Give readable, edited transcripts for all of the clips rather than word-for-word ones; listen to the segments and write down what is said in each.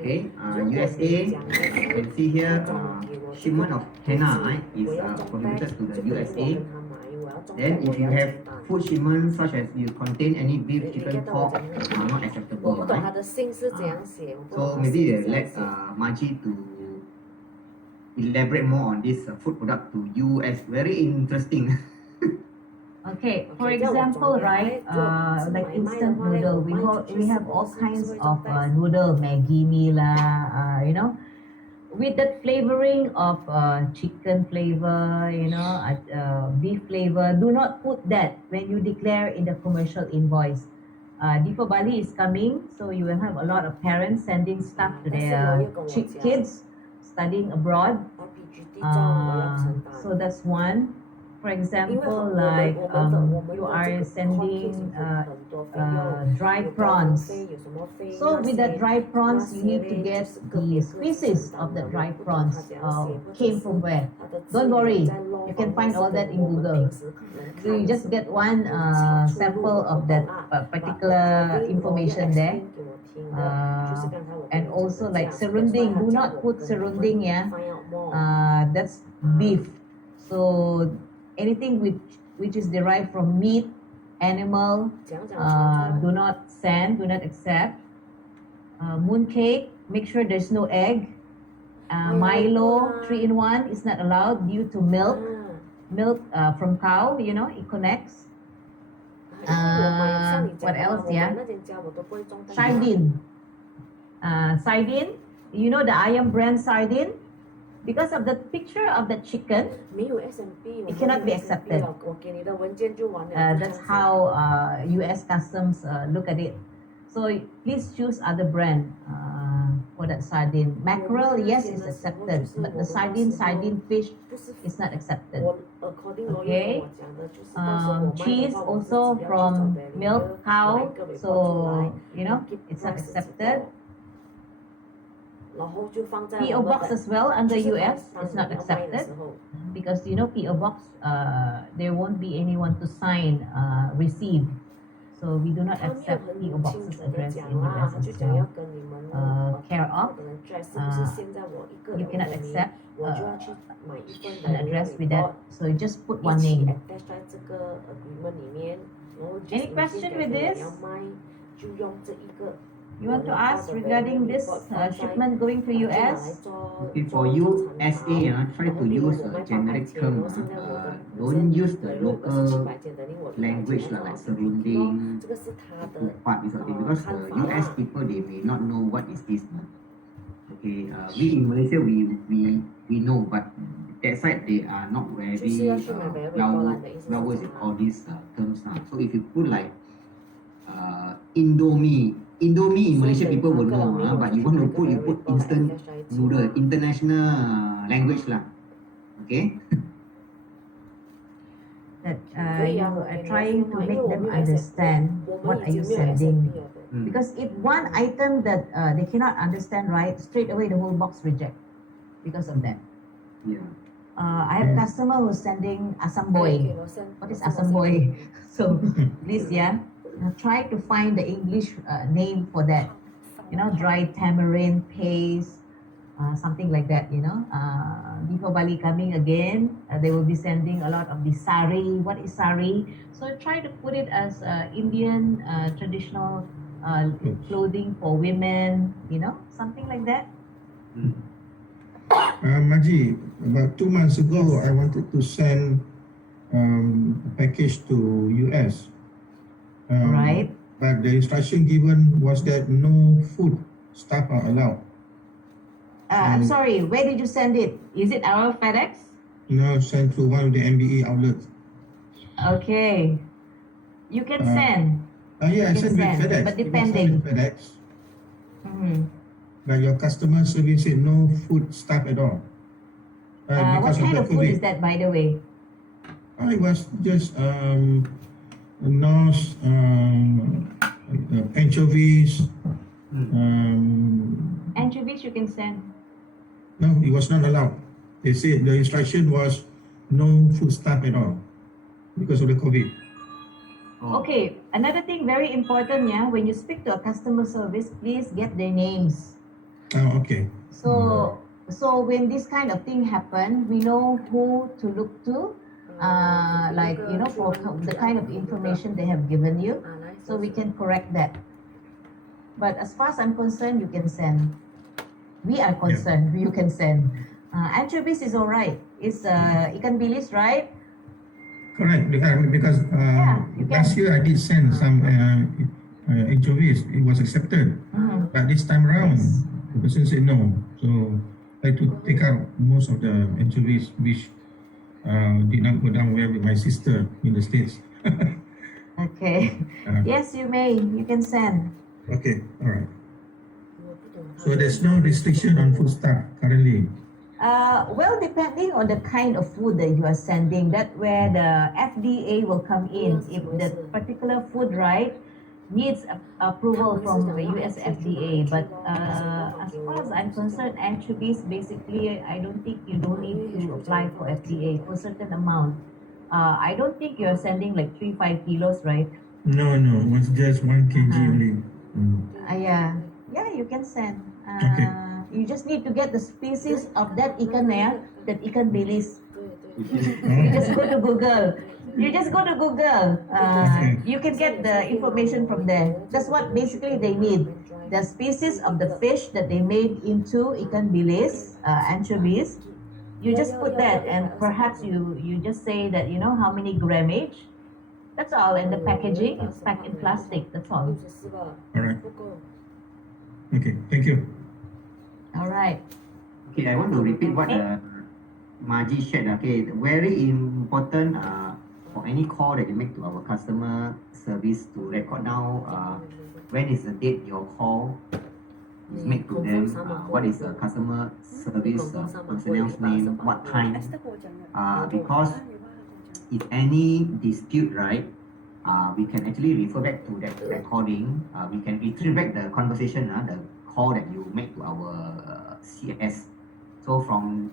Okay, USA, you can see here, shipment of henna is prohibited to the USA. Then if you have food shipments such as you contain any beef, chicken, pork, not acceptable, right? So maybe let Maji to elaborate more on this food product to US. Very interesting. Okay, for example, right, like instant noodle, we have all kinds of noodle, Maggi mee lah, with that flavoring of chicken flavor, beef flavor. Do not put that when you declare in the commercial invoice. Deepavali is coming, so you will have a lot of parents sending stuff to their kids studying abroad. So that's one. For example, like you are sending dry prawns. So with the dry prawns, you need to get the species of the dry prawns came from where. Don't worry, you can find all that in Google. So you just get one sample of that particular information there. And also like serunding, do not put serunding, yeah. That's beef. So anything which is derived from meat, animal, do not send, do not accept. Mooncake, make sure there's no egg. Milo, 3-in-1 is not allowed due to milk from cow, it connects. What else, yeah? Sardine. Sardine, the ayam brand sardine? Because of the picture of the chicken, it cannot be accepted. That's how US Customs look at it. So please choose other brand for that sardine. Mackerel, yes, is accepted, but the sardine fish is not accepted. Okay. Cheese also from milk cow, so it's not accepted. PO box as well under US is not accepted because PO box there won't be anyone to sign receive, so we do not accept PO boxes addressed in US as well. Care of you cannot accept an address with that, so you just put one name. Any question with this? You want to ask regarding this shipment going to US? Okay, for USA, try to use a generic term. Don't use the local language like surrounding, part, this sort of thing, because the US people, they may not know what is this. Okay, we in Malaysia, we know, but that side they are not very flowers with all these terms now. So if you put like Indomie in Malaysia people will know, but you want to put instant noodle, international language lah. Okay. That you are trying to make them understand what are you sending. Because if one item that they cannot understand, right, straight away the whole box reject because of that. Yeah. I have a customer who's sending asam boy. What is asam boy? So please, try to find the English name for that. Dried tamarind paste, something like that. Deepavali coming again, they will be sending a lot of the sari. What is sari? So try to put it as Indian traditional clothing for women. Something like that. Maji, about 2 months ago, I wanted to send a package to US. Right. But the instruction given was that no food stuff are allowed. I'm sorry, where did you send it? Is it our FedEx? No, sent to one of the MBE outlets. Okay. You can send. Yeah, I sent with FedEx. But depending. FedEx. Mm-hmm. But your customer service said no food stuff at all. What kind of food is that, by the way? It was just nose, anchovies. Anchovies you can send. No, it was not allowed. They said the instruction was no food stuff at all because of the COVID. Okay, another thing very important, when you speak to a customer service, please get their names. Oh, okay. So so when this kind of thing happen, we know who to look to, like for the kind of information they have given you, so we can correct that. But as far as I'm concerned, you can send. We are concerned, you can send. Anchovies is alright. It's ikan bilis, right? Correct. Because Yeah, you last can. year I did send some anchovies. It was accepted. But this time around, Yes. the person said no. So I had to take out most of the anchovies which did not go down well with my sister in the States. Okay. Yes, you may. You can send. Okay, all right. So there's no restriction on food stuff currently. Well, depending on the kind of food that you are sending, that where the FDA will come in. If the particular food, right, needs approval from the US FDA. But as far as I'm concerned, anchovies, basically, I don't think you don't need to apply for FDA for a certain amount. I don't think you're sending like 3-5 kilos, right? No, it was just 1 kg only. Yeah, you can send. Okay. You just need to get the species of that ikan that ikan bilis. Oh, You just go to Google. You just go to Google. Okay. You can get the information from there. That's what basically they need. The species of the fish that they made into ikan bilis, anchovies. You just put that, and perhaps you just say that how many grammage. That's all. And the packaging, it's packed in plastic. That's all. all right. Okay, thank you. All right. Okay, I want to repeat what Maji shared. Okay, very important for any call that you make to our customer service to record down when is the date your call is made to them, what is the customer service personnel's name, what time, because if any dispute, right, we can actually refer back to that recording. We can retrieve back the conversation, the call that you make to our CS. So from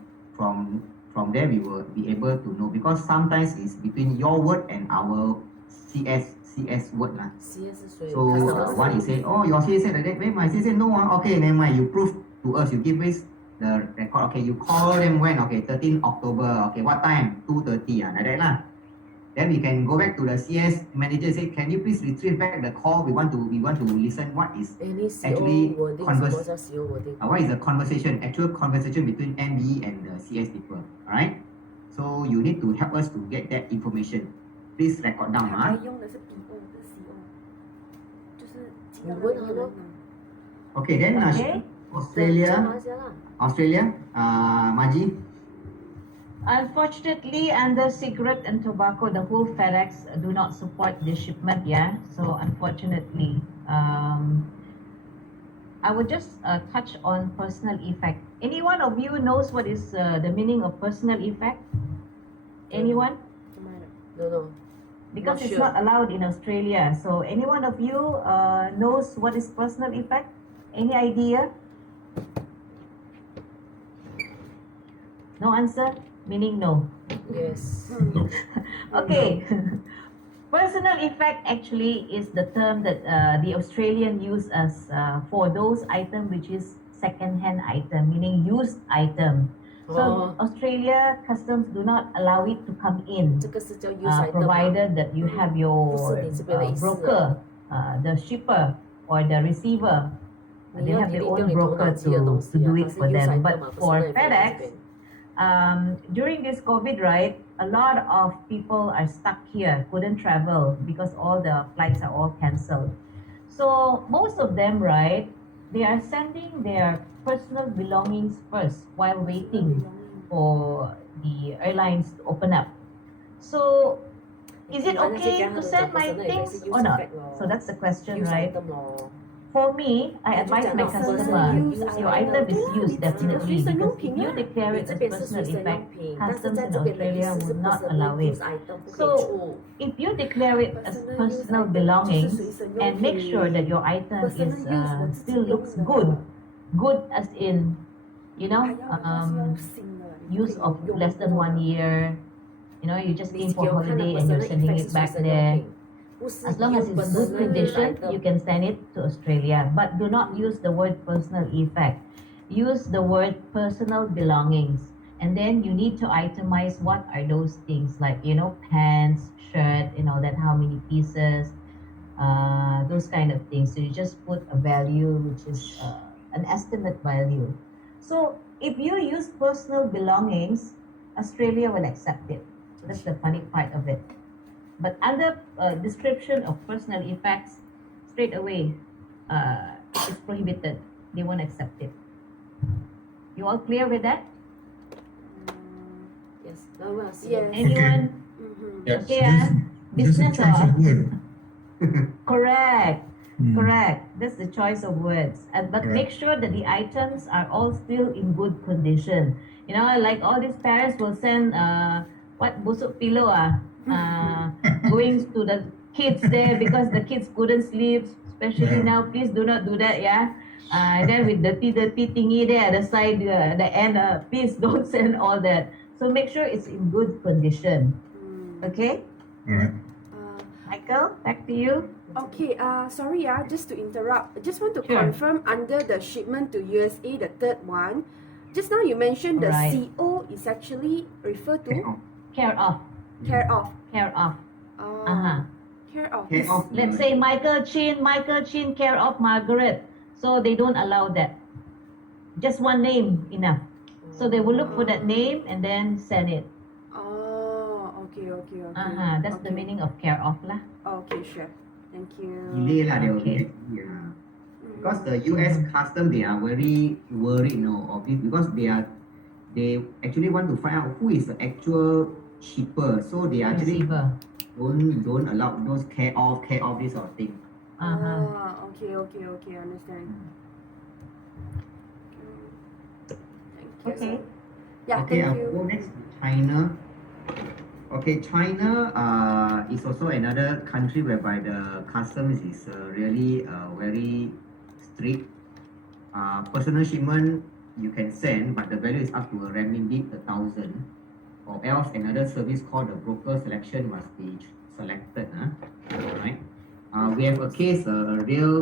there we will be able to know, because sometimes it's between your word and our CS word lah. So one is say, oh, your CS said like that. When my CS said no, okay, never mind. You prove to us. You give us the record. Okay, you call them when? Okay, 13 October. Okay, what time? 2:30. Like that lah. Then we can go back to the CS manager, say, can you please retrieve back the call? We want to listen what is actually what is the conversation, actual conversation between MBE and the CS people. Alright? So you need to help us to get that information. Please record down. 用的是 PO 不是 CO，就是寄到那个人啊。 Okay, then Okay. Australia, Maji. Unfortunately, under cigarette and tobacco, the whole FedEx do not support this shipment. Yeah, so unfortunately, I will just touch on personal effect. Any one of you knows what is the meaning of personal effect? Anyone? No. Because Not it's sure. not allowed in Australia. So any one of you knows what is personal effect? Any idea? No answer? Meaning no. Yes. No. Okay. Personal effect actually is the term that the Australian use as for those item which is second-hand item, meaning used item. So Australia customs do not allow it to come in, 这个是叫 use item 啊 provided that you have your 不是你这边的意思啊。 broker, the shipper or the receiver. 你 They 要 have 你 their 利用 own 你头 broker 脑记的东 to 西 do 啊， it 它是 for use them. item But 啊，不是 for 那你放在这 FedEx, 边。 during this COVID, right, a lot of people are stuck here, couldn't travel because all the flights are all cancelled. So most of them, right, they are sending their personal belongings first while waiting for the airlines to open up. So is it okay to send my things or not? So that's the question, use right? item 咯。 For me, I advise my customer, your item is used definitely because if you declare it as personal effect, customs in Australia would not allow it. So if you declare it as personal belongings and make sure that your item is still looks good as in, use of less than 1 year, you just came for holiday and you're sending it back there. As long as it's good condition, you can send it to Australia. But do not use the word personal effect. use the word personal belongings. And then you need to itemize what are those things, like, pants, shirt, and all that, how many pieces, those kind of things. So you just put a value, which is an estimate value. So if you use personal belongings, Australia will accept it. So that's the funny part of it. But under description of personal effects, straight away, it's prohibited. They won't accept it. You all clear with that? Yes. Now we are Anyone? Yeah, Okay, just a business choice of word. Correct. Mm. Correct. That's the choice of words. But Correct. make sure that the items are all still in good condition. Like all these parents will send what busuk pillow going to the kids there because the kids couldn't sleep. Especially Yeah. now, please do not do that. Yeah. Then with dirty thingy there at the side, the end. Please don't send all that. So make sure it's in good condition. Okay, All right. Michael, back to you. Okay, sorry, just to interrupt. I just want to Sure. confirm under the shipment to USA, the third one. Just now you mentioned the Alright. CO is actually refer to Care of. care of. Care of. Uh, care of. Care of. Let's say Michael Chin, care of Margaret. So they don't allow that. Just one name enough. So they will look for that name and then send it. Oh, okay. That's the Okay. meaning of care of lah. Okay, sure. Thank you. Delay lah, they will Okay. be because the US custom, they are very worried of this because they actually want to find out who is the actual shipper. So they actually Receiver. don't allow those care of this sort of thing. Okay, understand. Thank you. Okay. Yeah, Okay, thank I'll you. go next to China. Okay, China is also another country whereby the customs is really very strict. Personal shipment you can send, but the value is up to a renminbi 1,000, or else another service called the broker selection must be selected. Alright. We have a case, a real